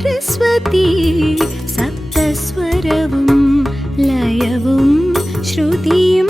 सरस्वती सप्तस्वरवुम लयवुम श्रुतियुम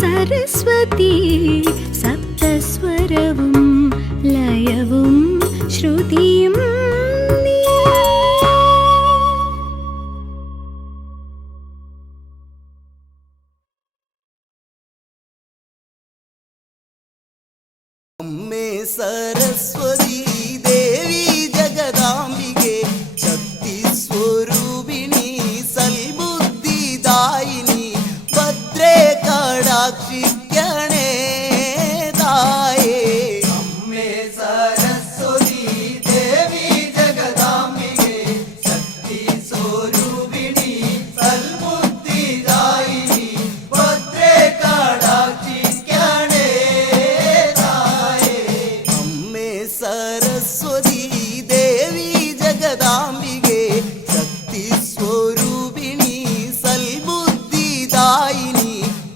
सरस्वती सप्तस्वरवुम लयवुम श्रुतियुम अम्मे सरस्वती देवी जगदांबिके शक्ति स्वरूपिणी सल्बुद्धिदायिनी भद्रे कटाक्षिकणे दाये अम्मे सरस्वती देवी जगदांबिके शक्ति स्वरूपिणी सल्बुद्धिदायिनी भद्रे कटाक्षिकणे सरस्वती देवी जगदांबिके शक्ति स्वरूपिणी सल्बुद्धिदायिनी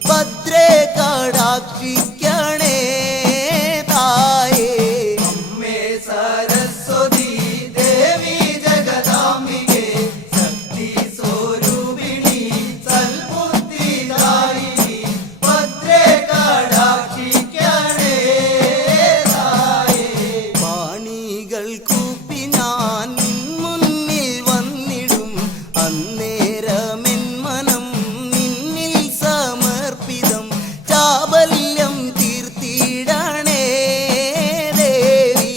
भद्रे कटाक्षिकणे ताये अम्मे सरस्वती देवी जगदांबिके शक्ति स्वरूपिणी सल्बुद्धिदायिनी भद्रे कटाक्षिकणे കൂപ്പി ഞാൻ മുന്നിൽ വന്നിടും അന്നേരമെൻ മനം നിന്നിൽ സമർപ്പിതം ചാബല്യം തീർത്തിടണേ ദേവി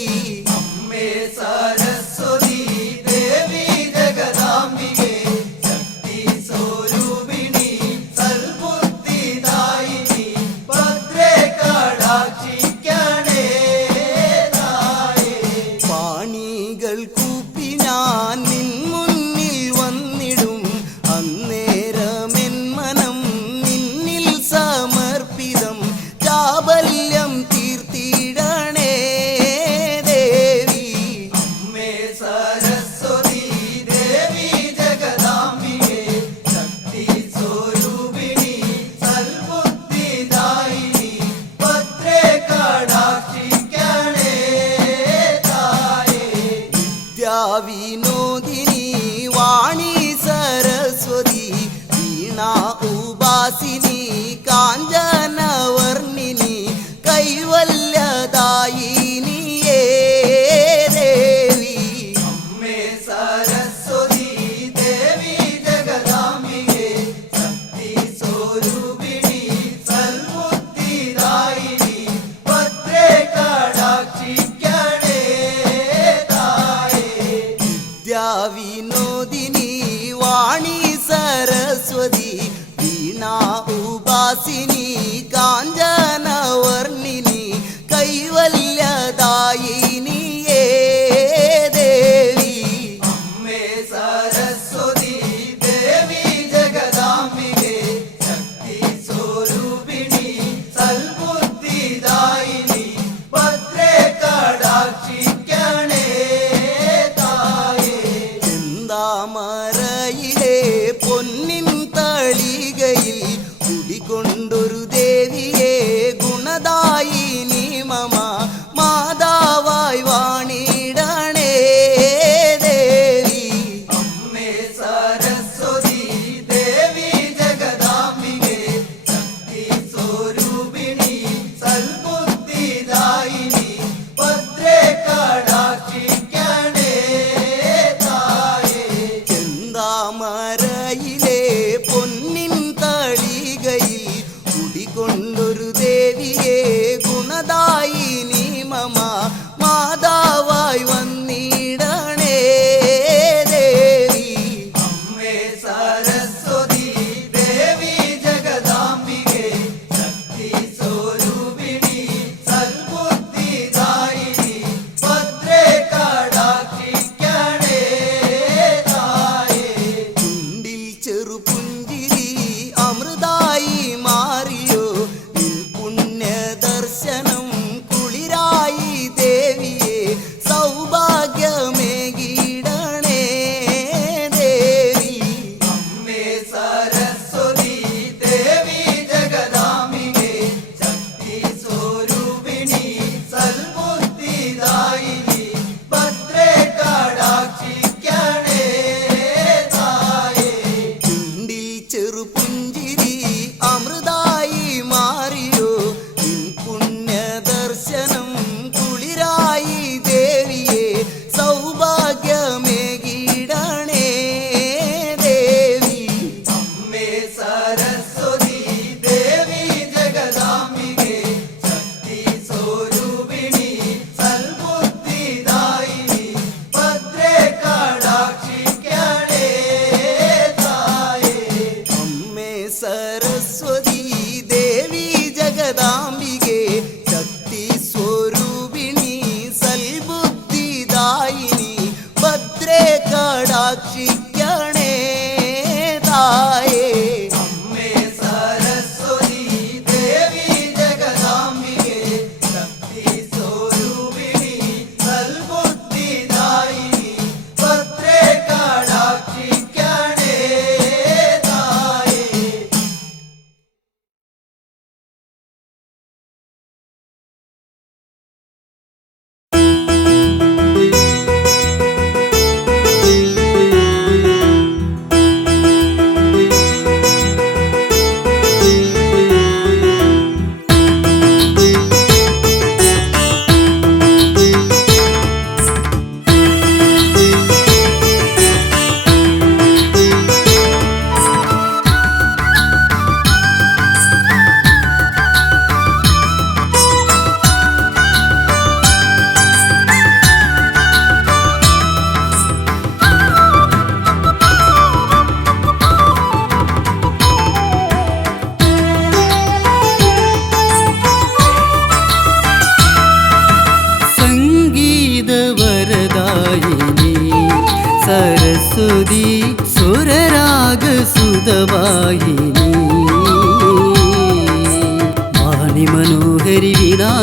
അമ്മേ സരസ്വതി ദേവി ജഗദാംബികേ ശക്തി സ്വരൂപിണി സൽബുദ്ധിദായിനി ഭദ്രേ കടാക്ഷിക്കണേ കൂപ്പി ഞാൻ നിൻ മുന്നിൽ വന്നിടും അന്നേരമെൻ മനം നിന്നിൽ സമർപ്പിതം ചാബല്യം തീർത്തിടണേ ദേവി അമ്മേ സരസ്വതി ദേവി ജഗദാംബികേ ശക്തി സ്വരൂപിണി സൽബുദ്ധിദായിനി ഭദ്രേ കടാക്ഷിക്കണേ വിനോദിനി വാണി സരസ്വതി വീണ ഉപാസിനി കാഞ്ചനവർണിനി കൈവല്യദായിനിയേ ദേവി അമ്മേ സരസ്വതി ദേവി ജഗദാംബികേ ശക്തി സ്വരൂപിണി സൽബുദ്ധിദായിനി ഭദ്രേ കടാക്ഷിക്കണേ വിനോദിനി വാണി സരസ്വതി വീണ ഉപാസിനി കാഞ്ചനവർണിനി കൈവല്യദായിനിയേ ദേവി അമ്മേ സരസ്വതി ദേവി ജഗദാംബികേ ശക്തി സ്വരൂപിണി സൽബുദ്ധിദായിനി ഭദ്രേ കടാക്ഷിക്കണേ താമരയിലെ പൊന്നിൻ തളികയിൽ കുടികൊണ്ടൊരു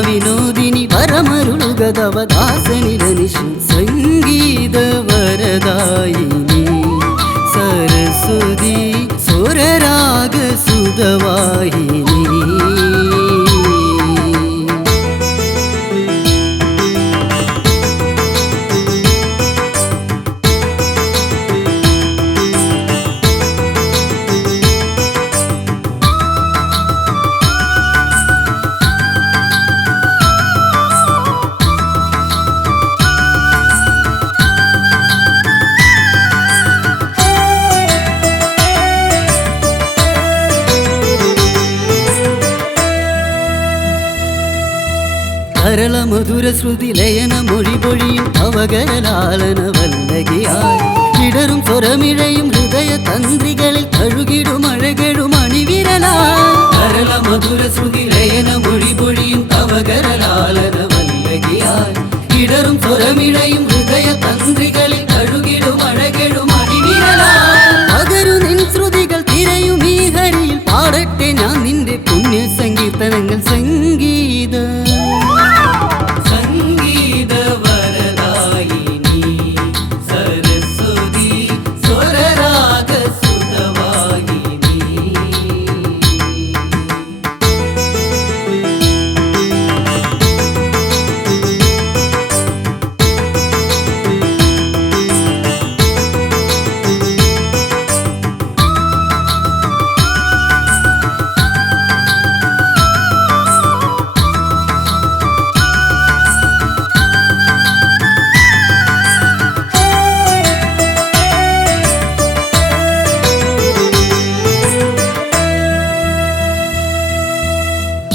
വിനോദിനി വരമരുളുക തവ ദാസനിലനിശം സംഗീത വരദായിനി സരസ്വതി സ്വരരാഗ സുതവാഹിനി കരള മധുര ശ്രുതി ലയന മൊഴി പൊഴിയും അവകരലാലന വല്ലകിയായി ഇടറും സ്വരമിഴയും ഹൃദയ തന്ത്രികളിൽ കഴുകിടും അഴകെടും അണിവിരലായി കരള മധുര ശ്രുതി ലയന മൊഴി പൊഴിയും അവകരലാലന വല്ലകിയായി ഇടറും സ്വരമിഴയും ഹൃദയ തന്ത്രികളിൽ കഴുകിടും അഴകെടും അണിവിരലായി പകരു നിൻ ശ്രുതികൾ തിരയും ഈ ഹരിയിൽ പാടട്ടെ ഞാൻ നിന്റെ പുണ്യ സങ്കീർത്തനങ്ങൾ സംഗീത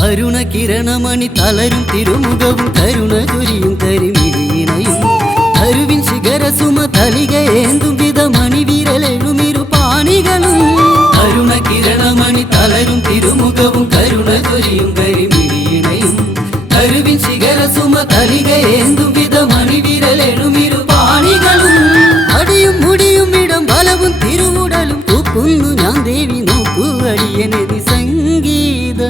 അരുണ കിരണമണി തളരും തിരുമുഖവും കരുണ ചൊരിയും കരിമിഴീണയും അരുവിൻ ശിഖരസുമ തലികയേന്തും വിധമണി വിരലെഴുമിരു പാണികളും അരുണ കിരണമണി തളരും തിരുമുഖവും കരുണ ചൊരിയും കരിമിഴീണയും അരുവിൻ ശിഖരസുമ തലികയേന്തും വിധമണി വിരലെഴുമിരു പാണികളും അടിയും മുടിയും ഇടം ബലവും തിരുവുടലും തൂക്കുന്നു ഞാൻ ദേവി നോക്കൂ അടിയനതി സംഗീത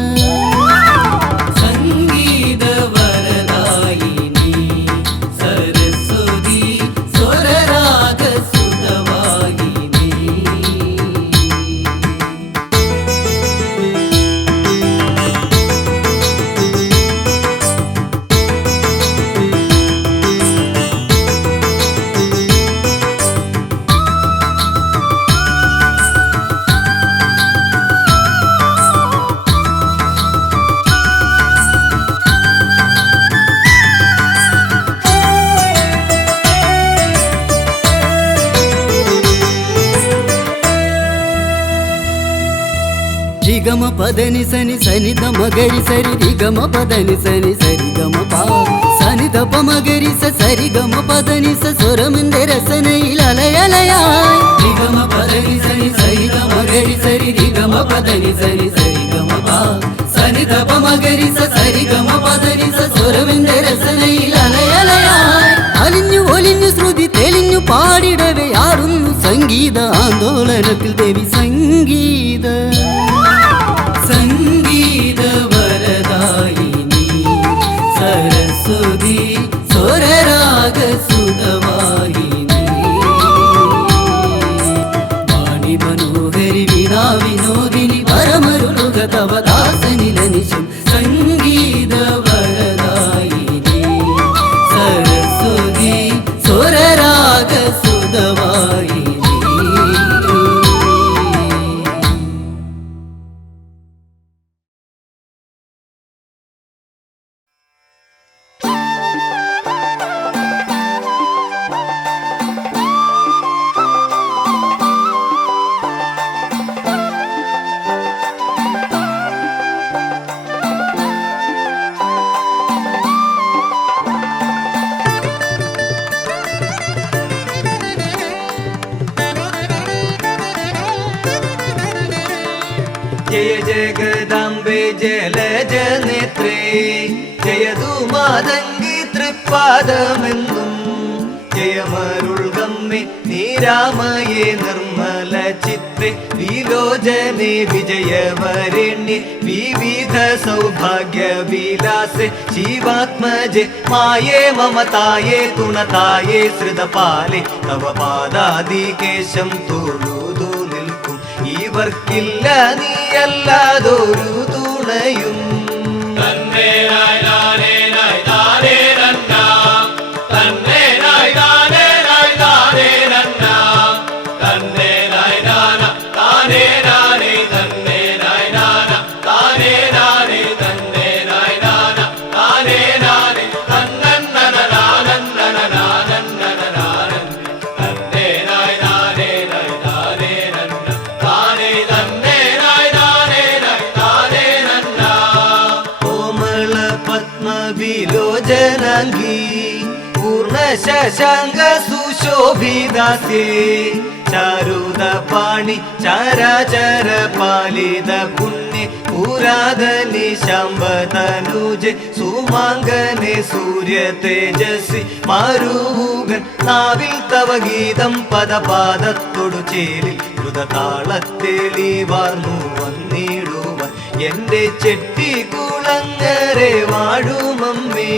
రిగమ పదని సని సని ద మగరి సరి రిగమ పదని సని సరి గమ పా సని ద ప మగరి స సరి గమ పదని స స్వరమంద రసనైల అలయలయాయ్ రిగమ పదని సని సరి ద మగరి సరి రిగమ పదని సని సరి గమ పా సని ద ప మగరి స సరి గమ పదని స స్వరమంద రసనైల అలయలయాయ్ అలిഞ്ഞു ഒലിഞ്ഞു ശ്രുതി തെളിഞ്ഞു പാടിടവേ ആടുന്നു സംഗീത ആന്തോളനത്തിൽ ദേവി സംഗീത സംഗീത വരദായിനി സരസ്വതി സ്വരരാഗ സുതവാഹിനി വാണി മനോഹരി വീണാ വിനോദിനി വരമരുളുക തവ ദാസനിലനിശം സംഗീത വരദായിനി സരസ്വതി സ്വരരാഗ സുതവാഹിനി ജയ ജഗദാംബെ ജലജ നേത്രേ ജയതു മാതങ്കി തൃപ്പാദമെന്നും ജയമരുൾഗമ്മെ നീര ശ്യാമയെ നിർമ്മല ചിത്രേ വിലോചനെ വിജയവരണ്യെ വിവിധ സൗഭാഗ്യ വിലാസെ ശിവാത്മജെ മായേ മമതായേ തുണതായേ ശ്രുതപാലേ തവ പാദാദികേശം തൊഴുതു നിൽക്കും ഇവർക്കില്ല നീയല്ലാതൊരു തുണയും. വിലോചനാംഗി പൂർണ്ണ ശശാങ്ക സുശോഭിദാസ്യേ ചാരുത പാണി ചരാചര പാലിത പുണ്യ പുരാതനി ശംഭതനുജെ സുമാംഗനെ സൂര്യ തേജസ്വി മാരൂകൻ നാവിൽ തവ ഗീതം പദപാദത്തൊടു ചേലിൽ ദ്രുതതാളത്തേലി വാർന്നു വന്നിടുവാൻ എന്റെ ചെട്ടിക്കുളങ്ങരെ വാഴുമമ്മേ.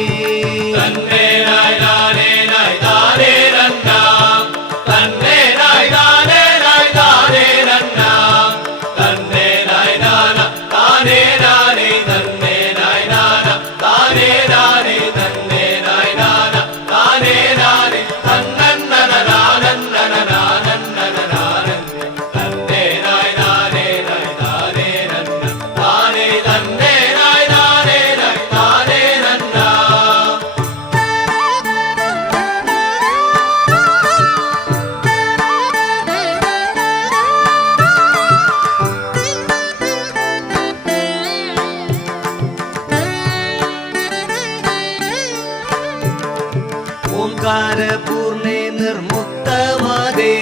ഓംകാരപൂർണേ നിർമുക്തമദേ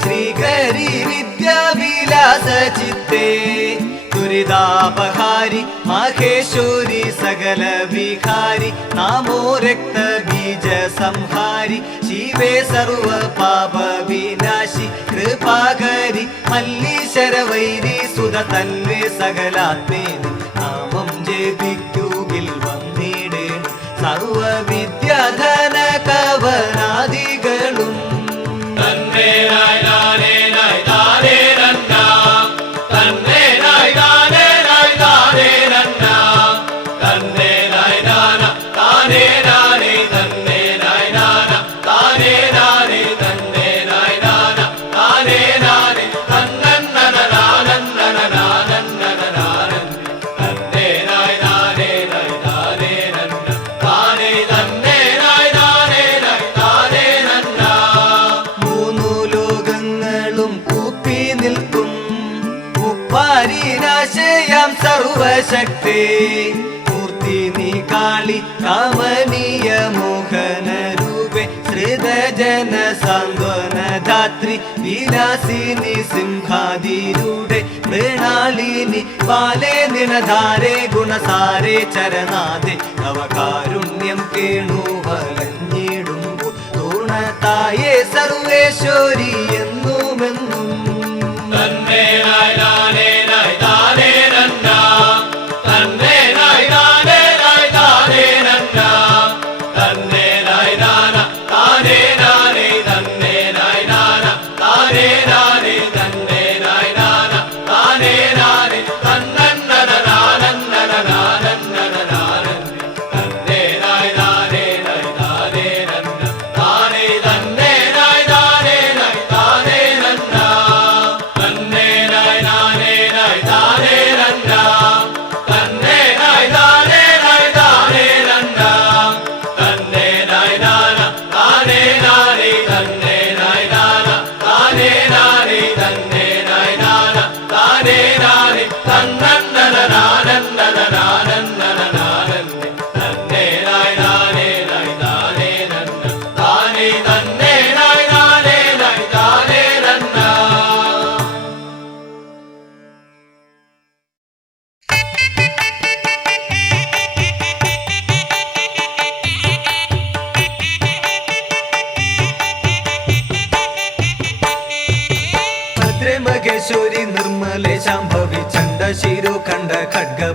ശ്രീകരി വിദ്യാവിലാസ ചിത്തേ ദുരിതാപഹാരി മഹേശ്വരി സകല വിഹാരി നാമോ രക്ത ബീജ സംഹാരി ശിവേ സർവ പാപ വിനാശി കൃപാകരി മല്ലീശ്വര വൈരി സുത തന്വേ സകലാത്മേ നാമം ജപിക്കുകിൽ വന്നിടേണം സർവ വിദ്യാധന കവനാദികളും. പരിനാശയാം സർവശക്തേ മൂർത്തി നീ കാളി കാമനീയ മോഹന രൂപേ ശ്രിതജന സാന്ത്വന ധാത്രി വിലാസിനി സിംഹാതിരൂഢേ മൃണാളിനി ബാലേ നിനധാരേ ഗുണസാരേ ചരനാഥേ തവ കാരുണ്യം കേണു വലഞ്ഞിടുമ്പോൾ തൂണതായേ സർവേശ്വരി എന്നുമെന്നും. തന്നെ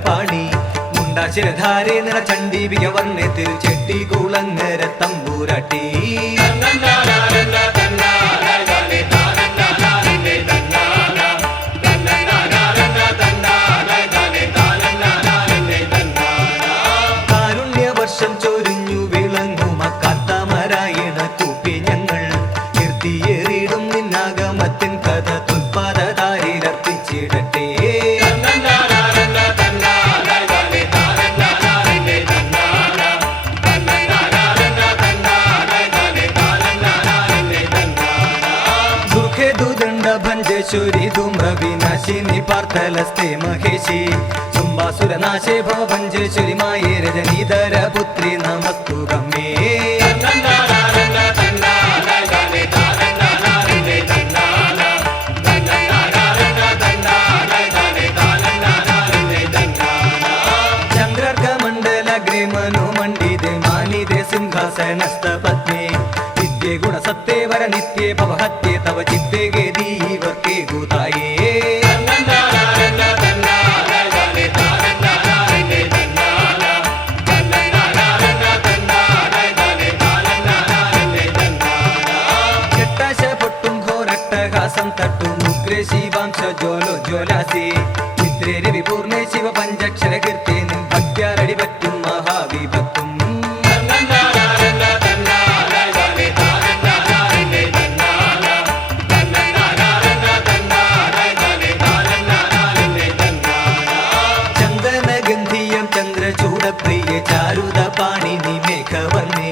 പാണി മുണ്ടാശിരധാരെ നിറ ചണ്ഡീപിക വർണ്ണ തിരുചെട്ടി കുളങ്ങര തമ്പൂരാട്ടി കാരുണ്യവർഷം ചൊരിഞ്ഞു വിളങ്ങും അക്കാത്തമരായണ കൂപ്പി ഞങ്ങൾ കീർത്തിയേറിയിടും നിന്നാഗമത്തിൻ കഥ തുൽപാദാരിലർപ്പിച്ചിടട്ടെ. ഭഞ്ജേശ്വരി ധൂമ്രവിനാശിനി പാർത്ഥലസ്തേ മഹേശി ശുംഭാസുരനാശേ ഭവ ഭഞ്ജേശ്വരി മായേ രജനീധര പുത്രി നമസ്തു ഗമ്യേ. ചന്ദ്രർക്കമണ്ഡലഗ്രേ മനോമണ്ഡിതേ മാനിതേ സിംഹാസനസ്ഥ പത്മേ നിത്യേ ഗുണസത്തേ വര നിത്യേ ഭവഹത്യേ തവ ചിത്തേ ഗേദീവർക്കേ ഗുതായേ. ജട്ടാശപൊട്ടും ഘോരട്ടഹാസം തട്ടും ഉഗ്രേ ശിവാംശ ജ്വലോ ജ്വലാസി ചിത്രേ രവിപൂർണേ ശിവ പഞ്ചക്ഷര കീർത്തേ നിൻ ഭക്യാരടി പറ്റും മഹാവിഭക്തും. ചന്ദ്രചൂടപ്രിയ ചാരുത പാണിനി മേഘവർണ്ണേ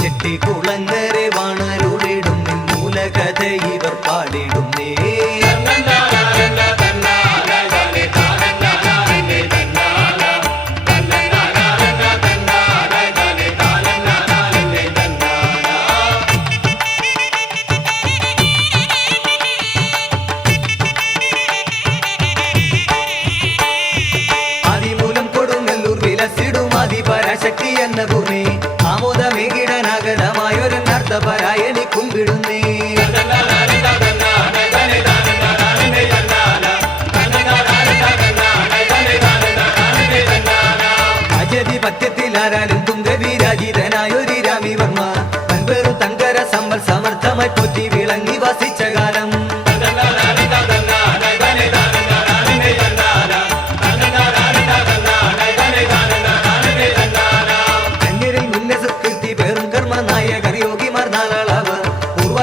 ചെട്ടിക്കുളങ്ങരെ വാണരുളിടും നിൻ മൂലകഥ ഇവർ പാടിടുന്നേ. പരാശക്തി എന്ന ഭൂമി ആമോദമേകിടനാഗതമായൊരർത്ഥപരായണി കുമ്പിടുന്നേ. അജതിപത്യത്തിലാരാലും തുങ്കവീരാജിതനായൊരു രാമിവർമ്മ പൻപേറു തങ്കര സമ്പൽ സമർത്ഥമായി പോറ്റി വിളങ്ങി വസിച്ച കാലം.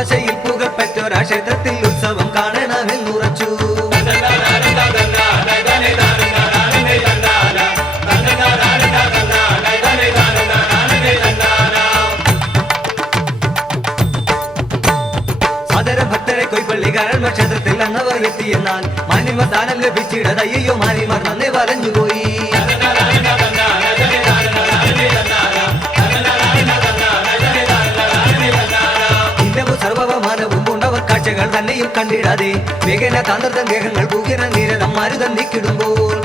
യിൽ പുകപ്പെട്ടൊരാക്ഷേത്രത്തിൽ ഉത്സവം കാണണമെന്നുറച്ചു. സാദര ഭക്തരെ കൊയ്പള്ളി കാരണ ക്ഷേത്രത്തിൽ അന്നവർ എത്തിയെന്നാൽ മാന്യമ സ്ഥാനം ലഭിച്ചിടത് അയ്യോ മാന്യമാർ നന്നെ വലഞ്ഞുപോയി. സർവമാനവും ഉണ്ടവർ കാഴ്ചകൾ തന്നെയും കണ്ടിടാതെ വേഗന താന്ത്രം ഗ്രഹങ്ങൾ ഭൂകിന നിരതം മരുതം നീക്കിടുമ്പോൾ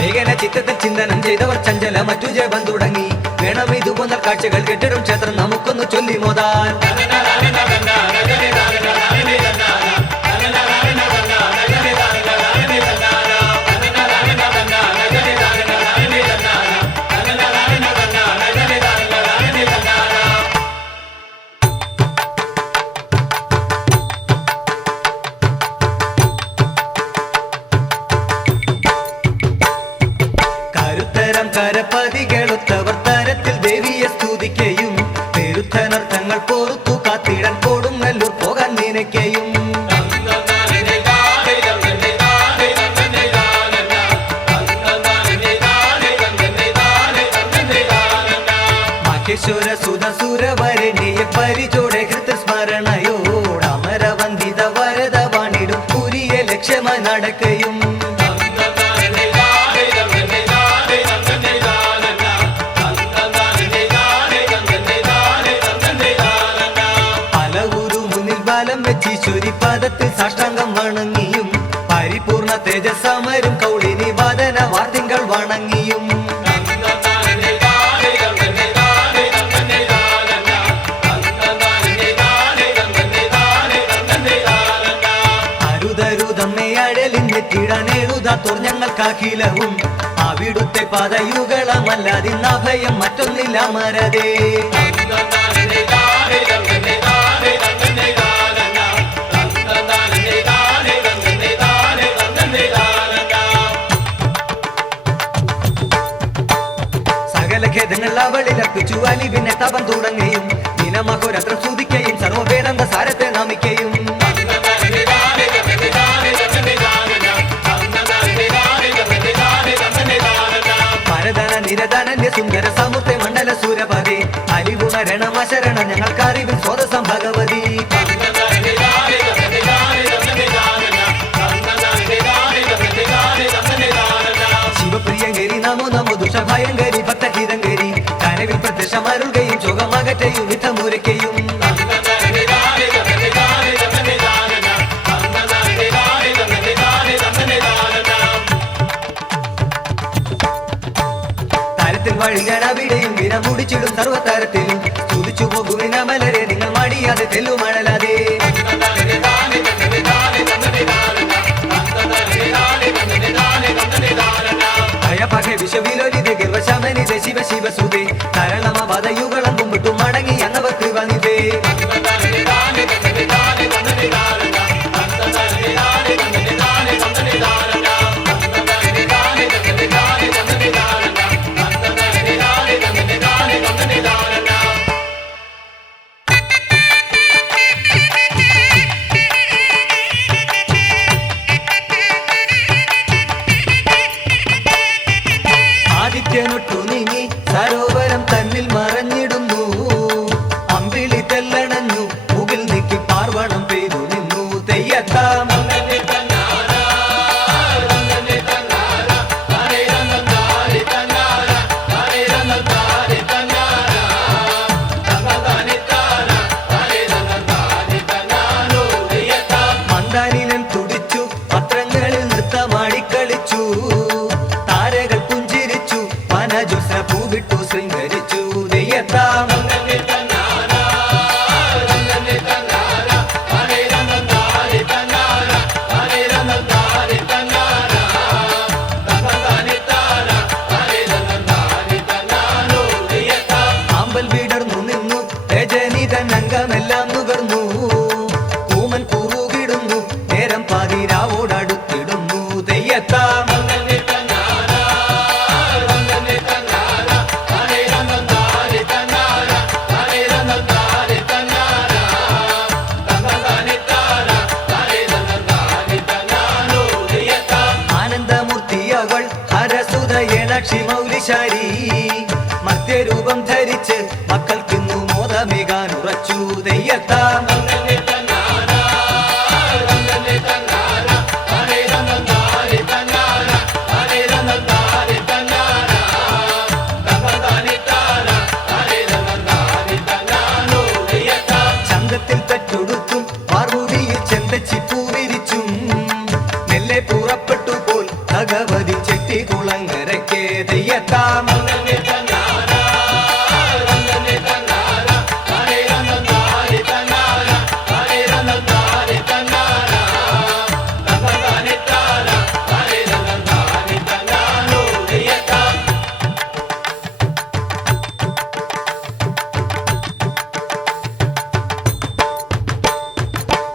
വേഗന ചിത്തത്തിൽ ചിന്തനം ചെയ്തവർ ചഞ്ചല മറ്റു ജപം തുടങ്ങി. വേണം ഇതുപോന്ന കാഴ്ചകൾ കെട്ടിടും ക്ഷേത്രം നമുക്കൊന്ന് ചൊല്ലി മോതാൻ. കരപതികളുത്തവർ തരത്തിൽ ദേവിയെ സ്തുതിക്കയും പെരുത്തനർത്ഥങ്ങൾ പോർത്തു കാത്തിടൻ പോടും നല്ലൂർ പോകാൻ നിനക്കയും. മാഹേശ്വര സുതസുരവരണിയെ പരിചോടെ ഹൃതസ്മരണയോട് അമരവന്ദിത വരദ വാണിടും പുരിയെ ലക്ഷ്യമായി നടക്കയും. പദത്തിൽ സാഷ്ടാംഗം വണങ്ങിയും പരിപൂർണ തേജസ്സമരും കൗളിനി വാദന വാർത്തിങ്കൾ വണങ്ങിയും. കൈയേറ്റിടാനെഴുതാത്തോർ ഞങ്ങൾക്കഖിലവും അവിടുത്തെ പാതയുകളമല്ലാതിന്ന ഭയം മറ്റൊന്നില്ല മരതേ. സകല ഖേദങ്ങൾ അവളിലർപ്പിച്ചു അലിവിനെ തപം തുടങ്ങുകയും ദിനമഹോരത്രം സ്തുതിക്കുകയും സർവവേദാന്ത സാരത്തെ നമിക്കുകയും പരദാന നിരദാനന്യ സുന്ദര സമുദ്ര മണ്ഡല സൂരപതി അലിവുണരണം അശരണം ഞങ്ങൾക്കറിവിൽ സ്രോതസം ഭഗവതി. ശിവപ്രിയങ്കരി നമോ നമോ ദുഷഭയങ്കരി ഭക്തഹിതങ്കരി കനവിൽ പ്രത്യക്ഷമരുകയും ചുഖമകറ്റയും വിധമുരയ്ക്കയും തരത്തിൽ വഴി ഞാൻ അവിടെയും വിനമുടിച്ചിടും സർവ്വതരത്തിലും സ്തുതിച്ചു പോകുവിന മലരെ നിങ്ങൾ മടിയാതെ തെല്ലുമഴലാതെ. ഭയപകെ വിശ്വവിലോലിത ഗർവശമനിത ശിവ ശിവസുതേ തരളമപദയുഗളം കുമ്പിട്ടും മടങ്ങി എന്നവർക്ക് വനിതേ. ആദിത്യനൊട്ടു നീങ്ങി സരോവരം തന്നിൽ മറഞ്ഞിടുന്നു അമ്പിളി തെല്ലണഞ്ഞു മുകിൽ നീക്കി പാർവണം പെയ്തു നിന്നു തെയ്യത്താം. മന്ദാനിലൻ തുടിച്ചു പത്രങ്ങളിൽ നൃത്തമാടിക്കളിച്ചു താരകൾ പുഞ്ചിരിച്ചു വനജുസ്ര പൂവിട്ടു ശൃംഗരിച്ചു തെയ്യത്താം. ആമ്പൽ വിടർന്നു നിന്നു രജനിതൻ അംഗമെല്ലാം നുകർന്നു കൂമൻ കൂറുകിടുന്നു നേരം പാതിരാവോടടുത്തിടുന്നു തെയ്യത്താം. ആനന്ദമൂർത്തിയവൾ ഹരസുതയണക്ഷി മൗലിശാരി മധ്യരൂപം ധരിച്ച് മക്കൾക്കിന്നു മോദമേകാനുറച്ചു തെയ്യത്താം. ചന്തത്തിൽ തച്ചൊടുത്തും പാർമുടിയിൽ ചെന്തച്ചിപ്പൂ വിരിച്ചും നെല്ലെ പുറപ്പെട്ടു പോൽ ഭഗവതി ചെട്ടികുളങ്ങരയ്ക്ക് തെയ്യത്താം.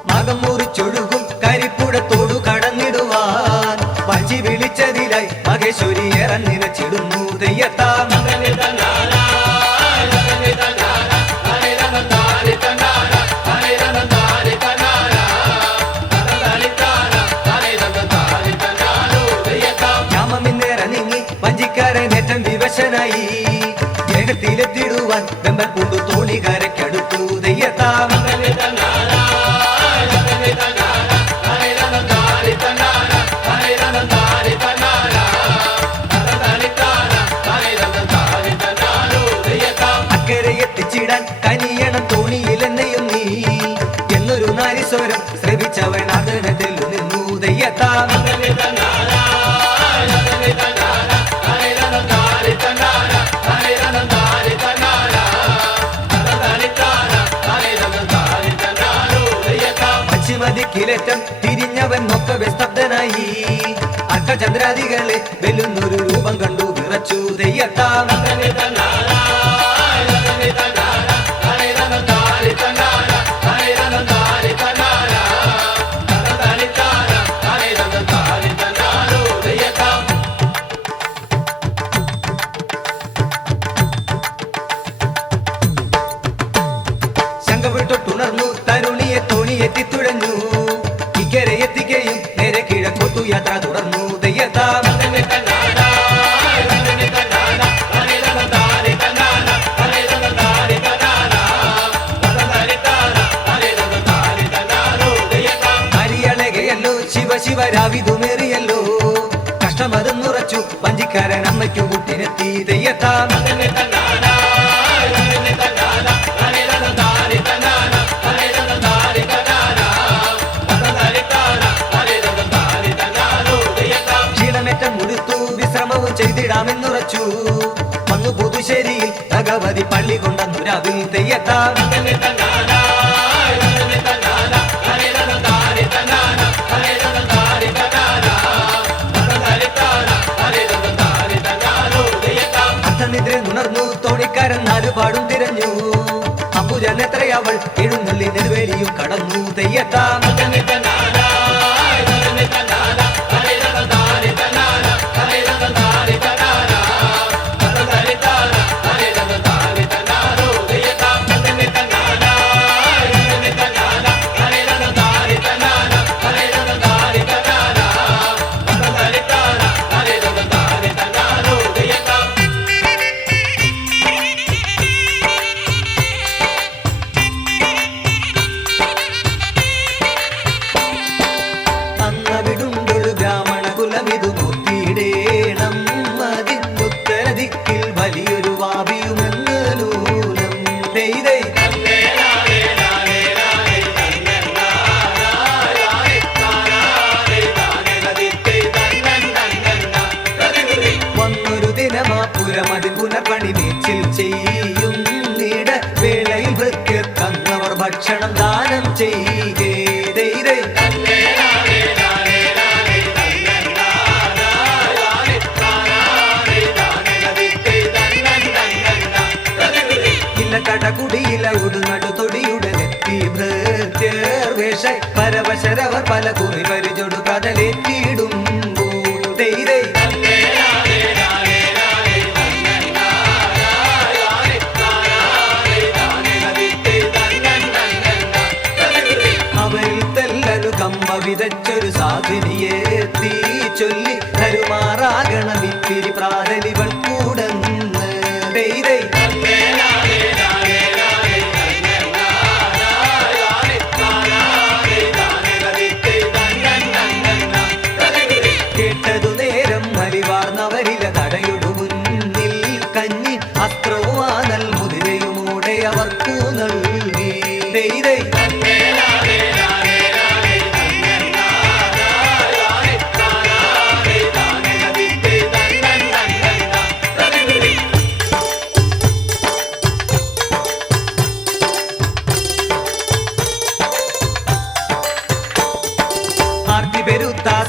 മകം മുറിച്ചൊഴുകും കരിപ്പുഴത്തോടു കടന്നിടുവാൻ വഞ്ചി വിളിച്ചതിലായി മഹേശ്വരി ഇറന്നിരച്ചിടുന്നു തെയ്യത്താം. യാമമിന്നേറെ നീങ്ങി വഞ്ചിക്കാരനേറ്റം വിവശനായി വേഗത്തിലെത്തിടുവാൻ വെമ്പൽ പൂണ്ടു തോണികരക്കടുത്തു തെയ്യത്താം. അക്കരെ എത്തിച്ചിടാൻ കനിയണം തോണിയിലെന്നെയും നീ എന്നൊരു നാരിസ്വരം ശ്രവിച്ചവൻ ആദരത്തിൽ നിന്നു തെയ്യത്താം. പശ്ചിമ ദിക്കിലേറ്റം തിരിഞ്ഞവൻ നോക്കവേ സ്തബ്ധനായി. അർക്കചന്ദ്രാദികളെ വെല്ലുന്നൊരു രൂപം കണ്ടു വിറച്ചു തെയ്യത്താം. ശംഖവിട്ടൊട്ടുണർന്നു തരുണിയെ തോണിയെത്തിത്തുഴഞ്ഞു. ഇക്കരെ എത്തിക്കുകയും നേരെ കിഴക്കോട്ടു യാത്ര തുടർന്നു തെയ്യത്താം. ഹരിയളകയല്ലോ ശിവ ശിവരാവിതുമേറിയല്ലോ. കഷ്ടമതെന്നുറച്ചു വഞ്ചിക്കാരൻ അമ്മയ്ക്കു കൂട്ടിനെത്തി തെയ്യത്താം. ക്ഷീണമേറ്റം മുഴുത്തു വിശ്രമവും ചെയ്തിടാമെന്നുറച്ചു. വന്നു പുതുശ്ശേരിയിൽ ഭഗവതി പള്ളി കൊണ്ടെന്നു രാവിൽ തെയ്യത്താം. അർദ്ധനിദ്ര ഉണർന്നു തോണിക്കാരൻ നാലുപാടും തിരഞ്ഞു. അമ്പുജൻ എത്രയവൾ എഴുന്നള്ളി നെടുവേലിയും കടന്നു തെയ്യത്താം. അന്നവിടുണ്ടൊരു ബ്രാഹ്മണ കുലമിതു നോക്കിയിടേണം. അതിനുത്തരദിക്കിൽ വലിയൊരു വാവിയുമെന്നൂലം തെയ്തൈ. വന്നൊരു ദിനമാപുരമതിൽ പുനർപണി മേച്ചിൽ ചെയ്യും. നീട വേളയിൽ വൃത്യർക്കന്നവർ ഭക്ഷണം ദാനം ചെയ്യേ തെയ്തൈ. കടകുടിയില ഉടുനടു തൊടിയുടെ നെറ്റി ഭൃത്യർ വേഷ പരവശരവർ പല കുറി പരിചൊടു കടലേറ്റിടുമ്പോ തെയ്തൈ. അവരിൽ തെല്ലൊരു കമ്പ വിതച്ചൊരു സാധിനിയെ തീ ചൊല്ലി തരുമാറാകണമിത്തിരി പ്രാതലിവൾ കൂടന്ന് തെയ്തൈ. കേട്ടതു നേരം മലിവാർന്നവരില തടയുടെ മുന്നിൽ കഞ്ഞി അസ്ത്രവുമാനൽ മുതിരയുമൂടെ അവർക്കു നൽകി തെയ്തൈ.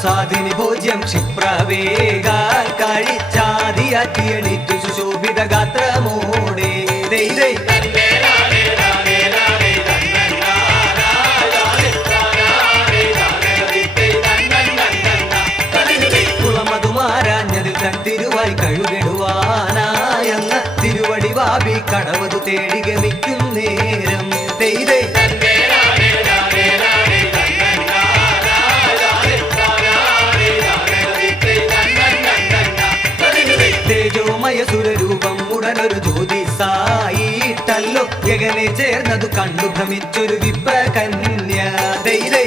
സ്വാധിനി ഭോജ്യം ക്ഷിപ്രവേഗാൽ കഴിച്ചാതിയാറ്റിയടിറ്റു സുശോഭിത ഗാത്രമോടെ തെയ്തൈ. കുളമതുമാരാഞ്ഞതിൽ തൻ തിരുവായി കഴുകിടുവാനായെന്ന തിരുവടി വാപി കടവതു തേടി ഗമിക്കും നേരം തെയ്തൈ. തേജോമയ സുരരൂപം ഉടനൊരു ജ്യോതിസായിട്ടല്ലോ ഗഗനെ ചേർന്നതു കണ്ടു ഭ്രമിച്ചൊരു വിപ്രകന്യ തെയ്തൈ.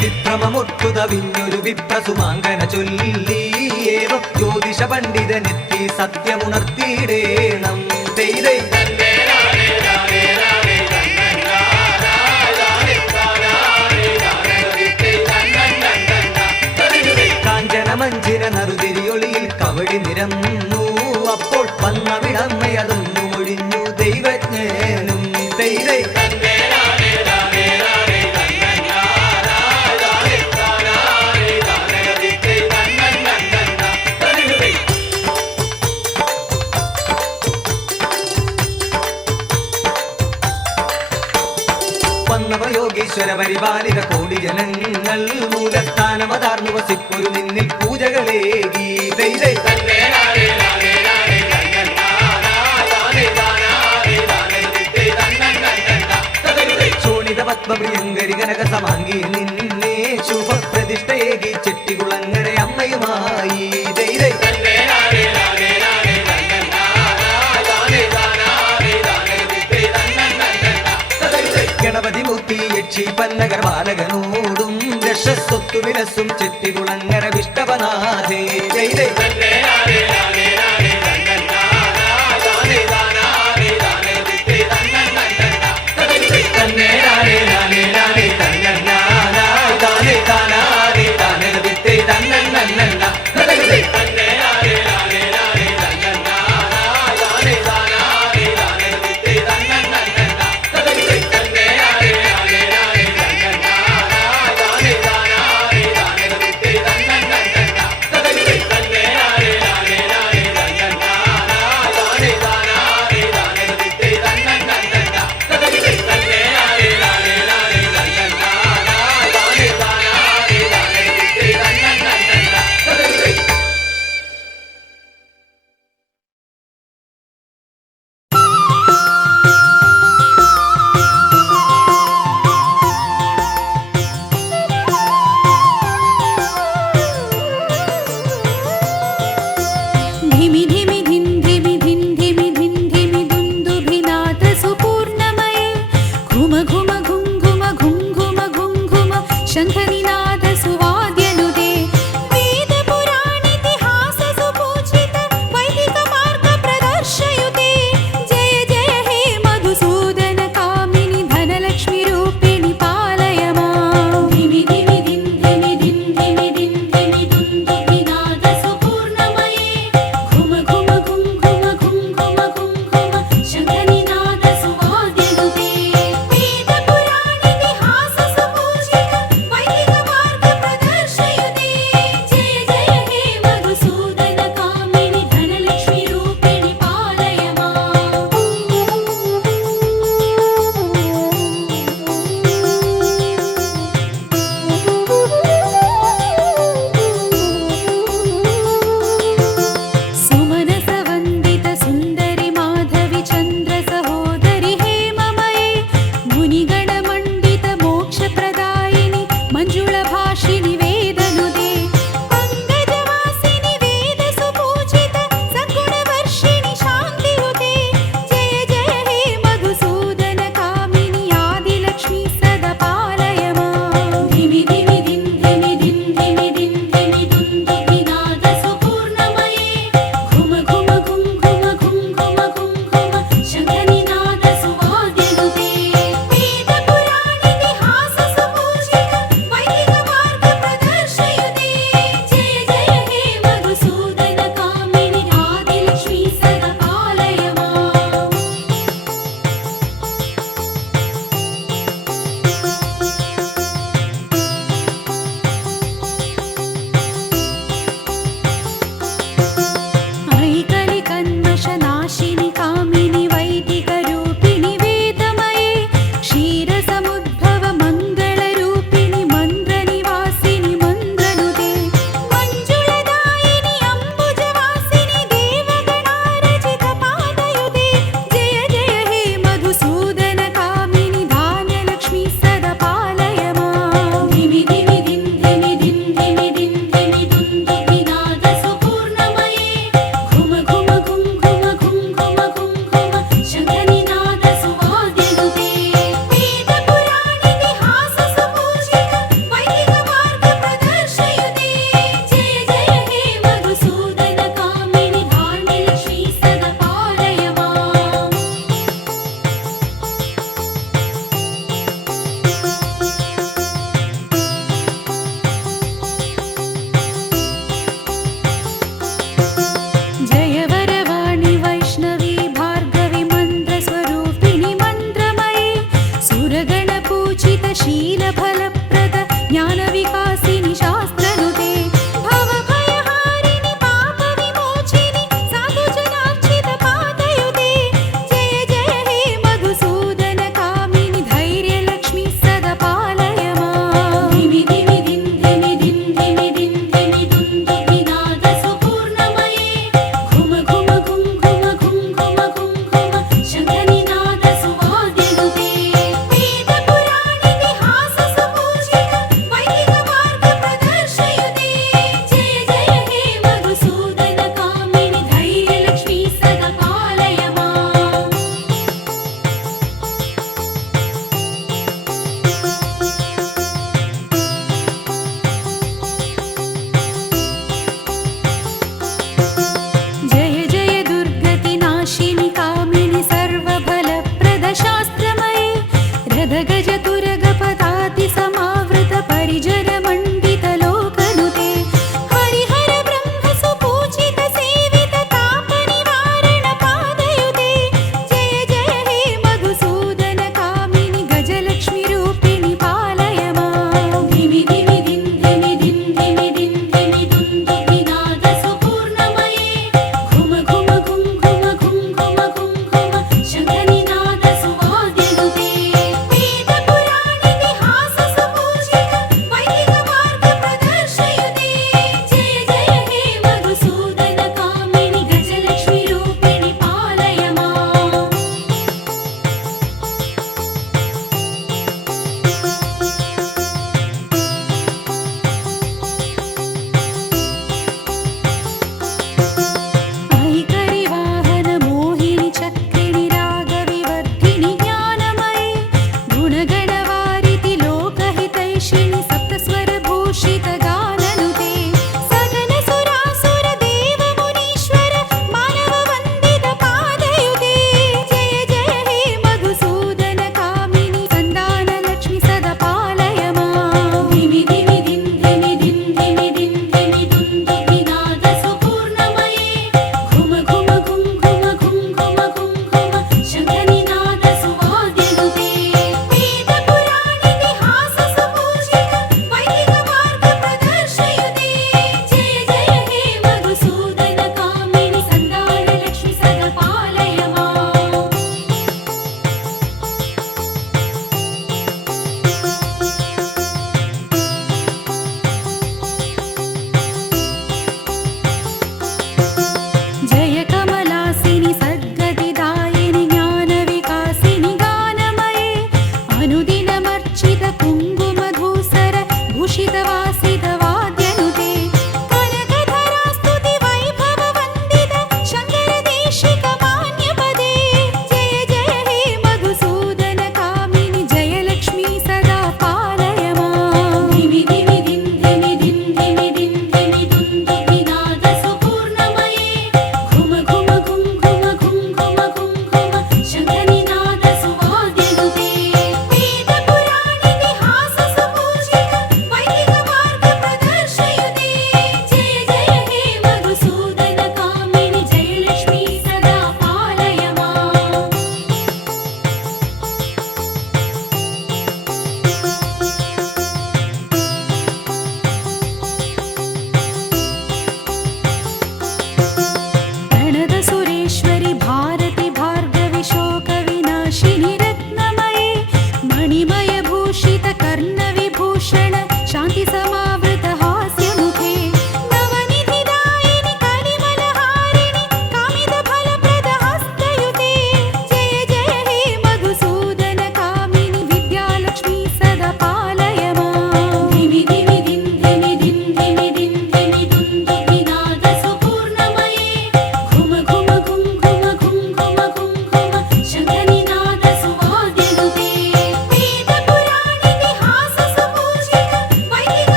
വിഭ്രമമൊട്ടുതവിഞ്ഞൊരു വിപ്രസുമാങ്കന ചൊല്ലിയേവം ജ്യോതിഷ പണ്ഡിതനെത്തി സത്യമുണർത്തിയിടേണം തെയ്തൈ. കാഞ്ചന മഞ്ചിര നറുതിരിയൊളിയിൽ കവടി നിരന്നു. അപ്പോൾ അപ്പോൾ വന്നവിടമ്മയതൊന്നു ഒഴിഞ്ഞു ദൈവജ്ഞനും ദൈവേ യോഗീശ്വര പരിപാലിത കോടി ജനങ്ങൾ മൂലസ്ഥാനമതാർന്നു വസിപ്പൊരു നിന്നിൽ പൂജകളേകി ദൈവേ ശോണിത പത്മപ്രിയങ്കരി കനക സമാംഗി നിന്നെ ശുഭപ്രതിഷ്ഠയേകി ചെട്ടികുളങ്ങര അമ്മയുമായി ദൈവേ ഗണപതി മൂർത്തി യക്ഷി പന്നകർ ബാലകനോടും രക്ഷസ്വത്തു വിലസും ചെട്ടികുളങ്ങര വിഷ്ടവനാഥേ ദൈവേ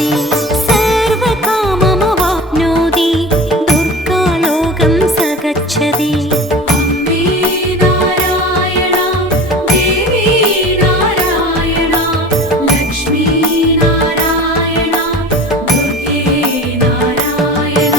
सगच्छति सर्वकाममवाप्नोति दुर्गालोकं सगच्छति अम्बे नारायण देवी नारायण लक्ष्मी नारायण दुर्गे नारायण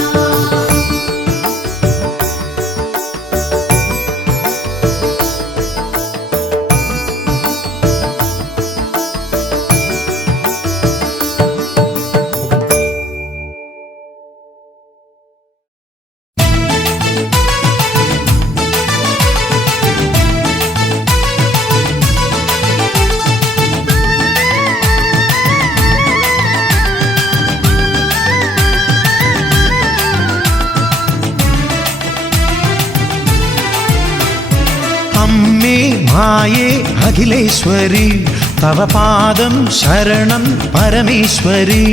अम्मे माये अखिलेश्वरी तव पादं शरणं परमेश्वरी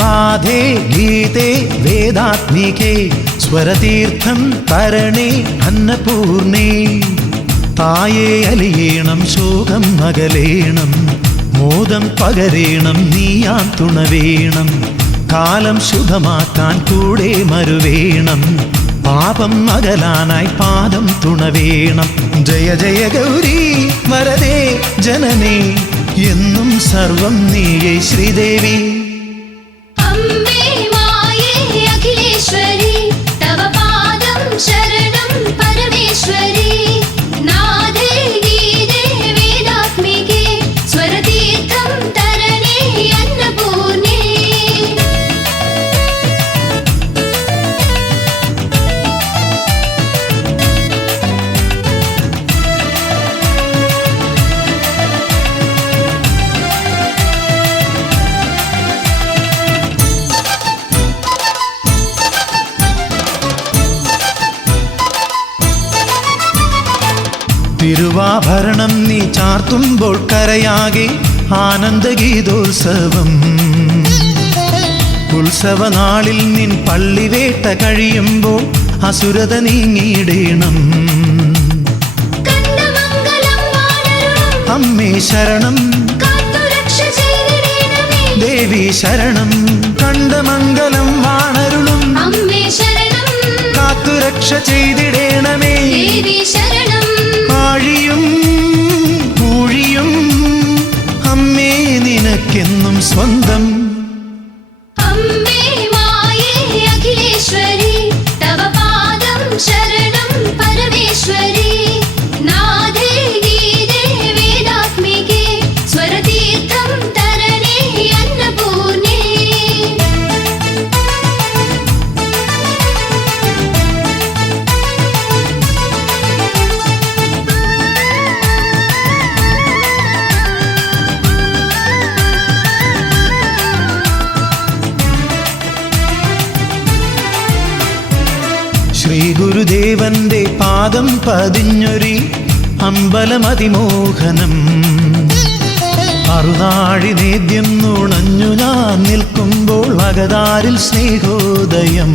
नादे गीते वेदात्मिके स्वरतीर्थं तरणे अन्नपूर्णे ताये अलियेणं शोकं अगलेणं मोदं पगरेणं नीयां तुणवेणं कालं शुभमाക്കാൻ കൂടെ മരുവേണം പാപം അകലാനായി പാദം തുണവേണം ജയ ജയ ഗൗരി വരദേ ജനനേ എന്നും സർവം നീയേ ശ്രീദേവി अम्बे माये अखिलेश्वरी तव पादं शरणं परमेश्वरी नादे गीते वेदात्मिके स्वरतीर्थं तरणे अन्नपूर्णे തിരുവാഭരണം നീ ചാർത്തുമ്പോൾ കരയാകെ ആനന്ദഗീതോത്സവം ഉത്സവനാളിൽ നിൻ പള്ളിവേട്ട കഴിയുമ്പോൾ അസുരത നീങ്ങിയിടേണം കണ്ടമംഗലം വാണരുളും അമ്മേ ശരണം കാത്തുരക്ഷ ചെയ്തിടേണമേ ദേവി ശരണം കണ്ടമംഗലം വാണരുളും അമ്മേ ശരണം കാത്തുരക്ഷ ചെയ്തിടേണമേ ദേവി ശരണം ആഴിയും പൂഴിയും അമ്മേ നിനക്കെന്നും സ്വന്തം अम्बे माये अखिलेश्वरी तव पादं शरणं परमेश्वरी नादे गीते वेदात्मिके स्वरतीर्थं तरणे अन्नपूर्णे ശ്രീ ഗുരുദേവന്റെ പാദം പതിഞ്ഞൊരി അമ്പലമതിമോഹനം അറുനാഴി നേദ്യം നുണഞ്ഞു ഞാൻ നിൽക്കുമ്പോൾ അകതാരിൽ സ്നേഹോദയം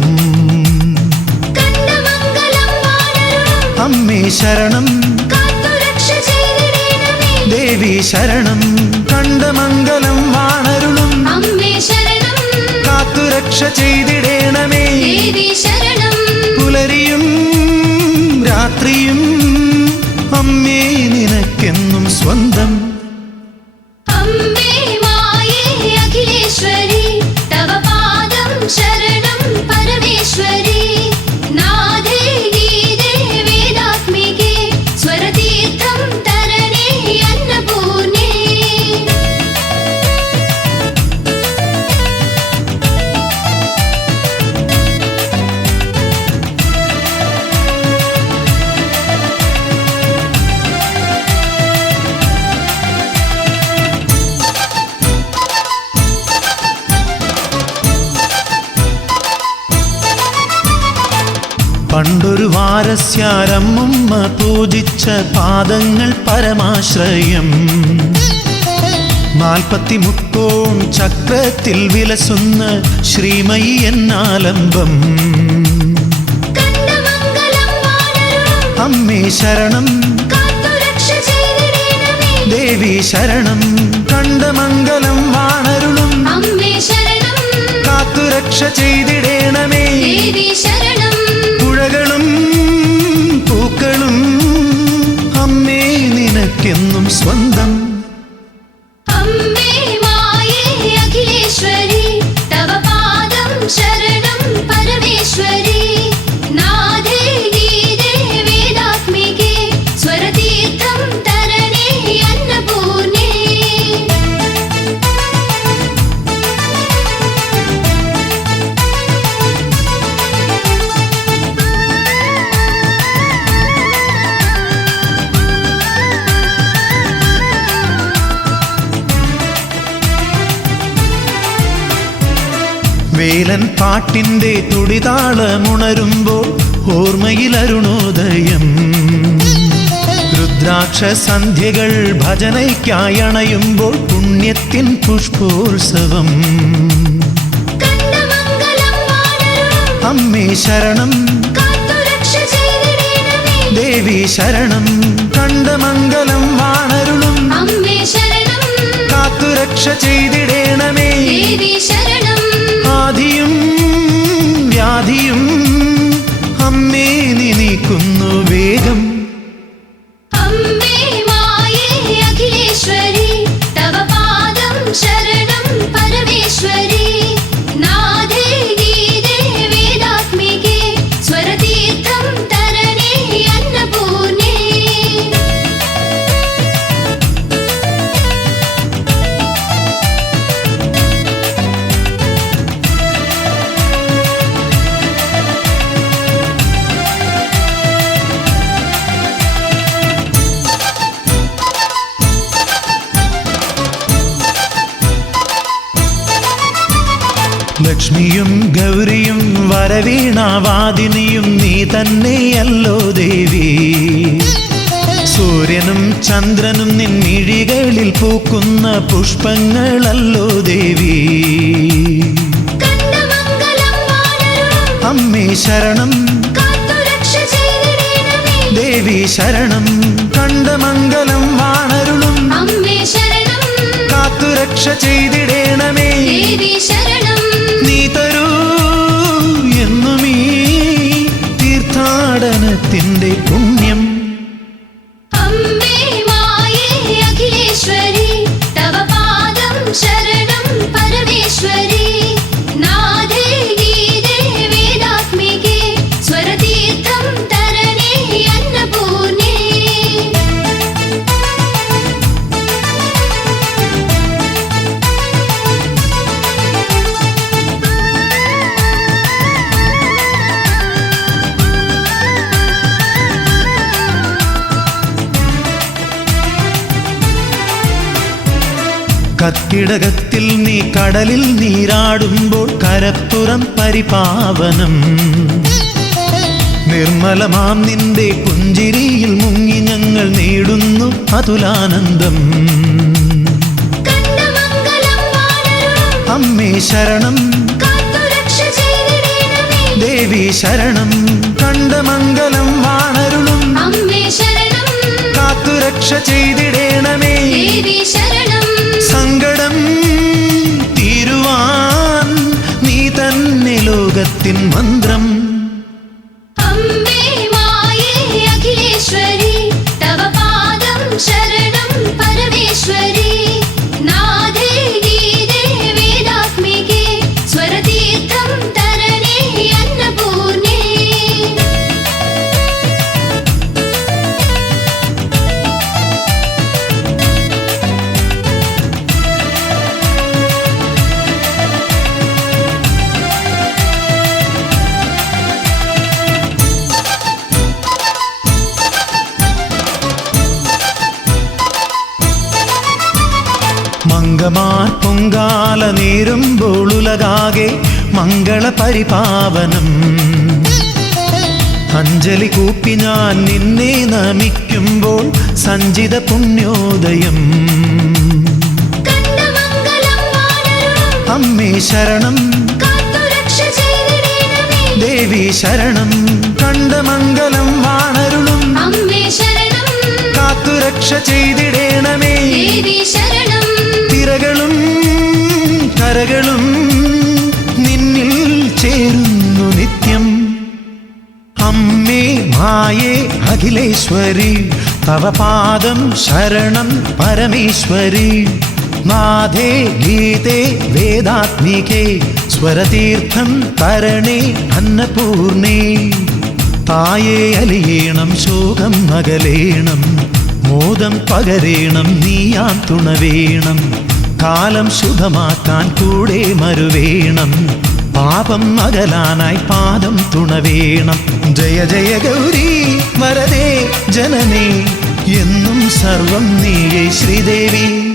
കണ്ടമംഗലം വാണരുളും അമ്മേ ശരണം കാത്തുരക്ഷ ചെയ്തിടേണമേ ദേവി ശരണം കണ്ടമംഗലം വാണരുളും അമ്മേ ശരണം കാത്തുരക്ഷ ചെയ്തിടേണമേ ദേവി ശരണം പുലരിയും രാത്രിയും അമ്മേ നിനക്കെന്നും സ്വന്തം अम्बे माये अखिलेश्वरी तव पादं शरणं परमेश्वरी नादे गीते वेदात्मिके स्वरतीर्थं तरणे अन्नपूर्णे പണ്ടൊരു വാരസ്യാരമ്മുമ്മ പൂജിച്ച പാദങ്ങൾ പരമാശ്രയം 40 ചക്രത്തിൽ വിലസുന്ന ശ്രീമയി എന്നാലംബം അമ്മേ ശരണം ദേവി ശരണം കണ്ടമംഗലം വാണരുളും അമ്മേ ശരണം ചെയ്തിടേണമേ ദേവി ശരണം പുഴകളും പൂക്കളും അമ്മേ നിനക്കെന്നും സ്വന്തം അമ്മേ മായേ അഖിലേശ്വരി തവ പാദം ശരണം പരമേശ്വരി നാദേ ഗീതേ വേദാത്മികേ സ്വരതീർത്ഥം തരണേ അന്നപൂർണേ വേലൻ പാട്ടിന്റെ തുടിതാളമുണരുമ്പോൾ ഓർമ്മയിൽ അരുണോദയം രുദ്രാക്ഷ സന്ധ്യകൾ ഭജനയ്ക്കായി അണയുമ്പോൾ പുണ്യത്തിൻ പുഷ്പോത്സവം കണ്ടമംഗലം വാണരുളും അമ്മേ ശരണം കാത്തുരക്ഷ ചെയ്തിടേണമേ ദേവി ശരണം കണ്ടമംഗലം വാണരുളും അമ്മേ ശരണം കാത്തുരക്ഷ ചെയ്തിടേണമേ ദേവി ശരണം ആദിയും വ്യാധിയും അമ്മേ നീ നീക്കുന്നു വേഗം അമ്മേ മായേ അഖിലേശ്വരി തവ പാദം ശരണം പരമേശ്വരി നാദേ ഗീതേ വേദാത്മികേ സ്വരതീർത്ഥം തരണേ അന്നപൂർണേ ലക്ഷ്മിയും ഗൗരിയും വരവീണാവാദിനിയും നീ തന്നെയല്ലോ ദേവി സൂര്യനും ചന്ദ്രനും നിൻമിഴികളിൽ പൂക്കുന്ന പുഷ്പങ്ങളല്ലോ ദേവി കണ്ടമംഗലം വാണരുളും അമ്മേ ശരണം കാത്തുരക്ഷ ചെയ്തിടേണമേ ദേവി ശരണം കണ്ടമംഗലം വാണരുളും അമ്മേ ശരണം കാത്തുരക്ഷ ചെയ്തിടേണമേ ദേവി ശരണം നീ തരൂ എന്നുമീ തീർത്ഥാടനത്തിന്റെ പുണ്യം അമ്മേ മായേ അഖിലേശ്വരി തവ പാദം ശരണം പരമേശ്വരി നാദേ ഗീതേ വേദാത്മികേ സ്വരതീർത്ഥം തരണേ അന്നപൂർണേ കത്തിടകത്തിൽ നീ കടലിൽ നീരാടുമ്പോൾ കരപ്പുറം പരിപാവനം നിർമ്മലമാം നിന്റെ പുഞ്ചിരിയിൽ മുങ്ങി ഞങ്ങൾ നേടുന്നു അതുലാനന്ദം കണ്ടമംഗലം വാണരുളും അമ്മേ ശരണം കാത്തുരക്ഷ ചെയ്തിടേണമേ ദേവി ശരണം കണ്ടമംഗലം വാണരുളും അമ്മേ ശരണം കാത്തുരക്ഷ ചെയ്തിടേണമേ ദേവി ശരണം സങ്കടം തീരുവാൻ നീ തന്നെ ലോകത്തിൻ മന്ത്രം അമ്മേ മായേ അഖിലേശ്വരി തവ പാദം ശരണം പരമേശ്വരി നാദേ ഗീതേ വേദാത്മികേ സ്വരതീർത്ഥം തരണേ അന്നപൂർണേ മംഗമാർ പൊങ്കാല നേരുമ്പോൾ ഉലകാകെ മംഗള പരിപാവനം അഞ്ജലി കൂപ്പി ഞാൻ നിന്നെ നമിക്കുമ്പോൾ സഞ്ചിത പുണ്യോദയം കണ്ടമംഗലം വാണരുളും അമ്മേ ശരണം കാത്തുരക്ഷ ചെയ്തിടേണമേ ദേവി ശരണം കണ്ടമംഗലം വാണരുളും അമ്മേ ശരണം കാത്തുരക്ഷ ചെയ്തിടേണമേ ദേവി ശരണം തിരകളും കരകളും നിന്നിൽ ചേരുന്നു നിത്യം. അമ്മേ മായേ അഖിലേശ്വരി തവ പാദം ശരണം പരമേശ്വരി. നാഥേ ഗീതേ വേദാത്മികേ സ്വരതീർത്ഥം തരണേ അന്നപൂർണേ. തായേ അലിയേണം ശോകം അകലേണം മോദം പകരേണം നീയാം തുണവേണം. കാലം ശുഭമാക്കാൻ കൂടെ മരുവേണം പാപം അകലാനായി പാദം തുണവേണം. ജയ ജയ ഗൗരി വരദേ ജനനേ എന്നും സർവം നീയേ ശ്രീദേവി.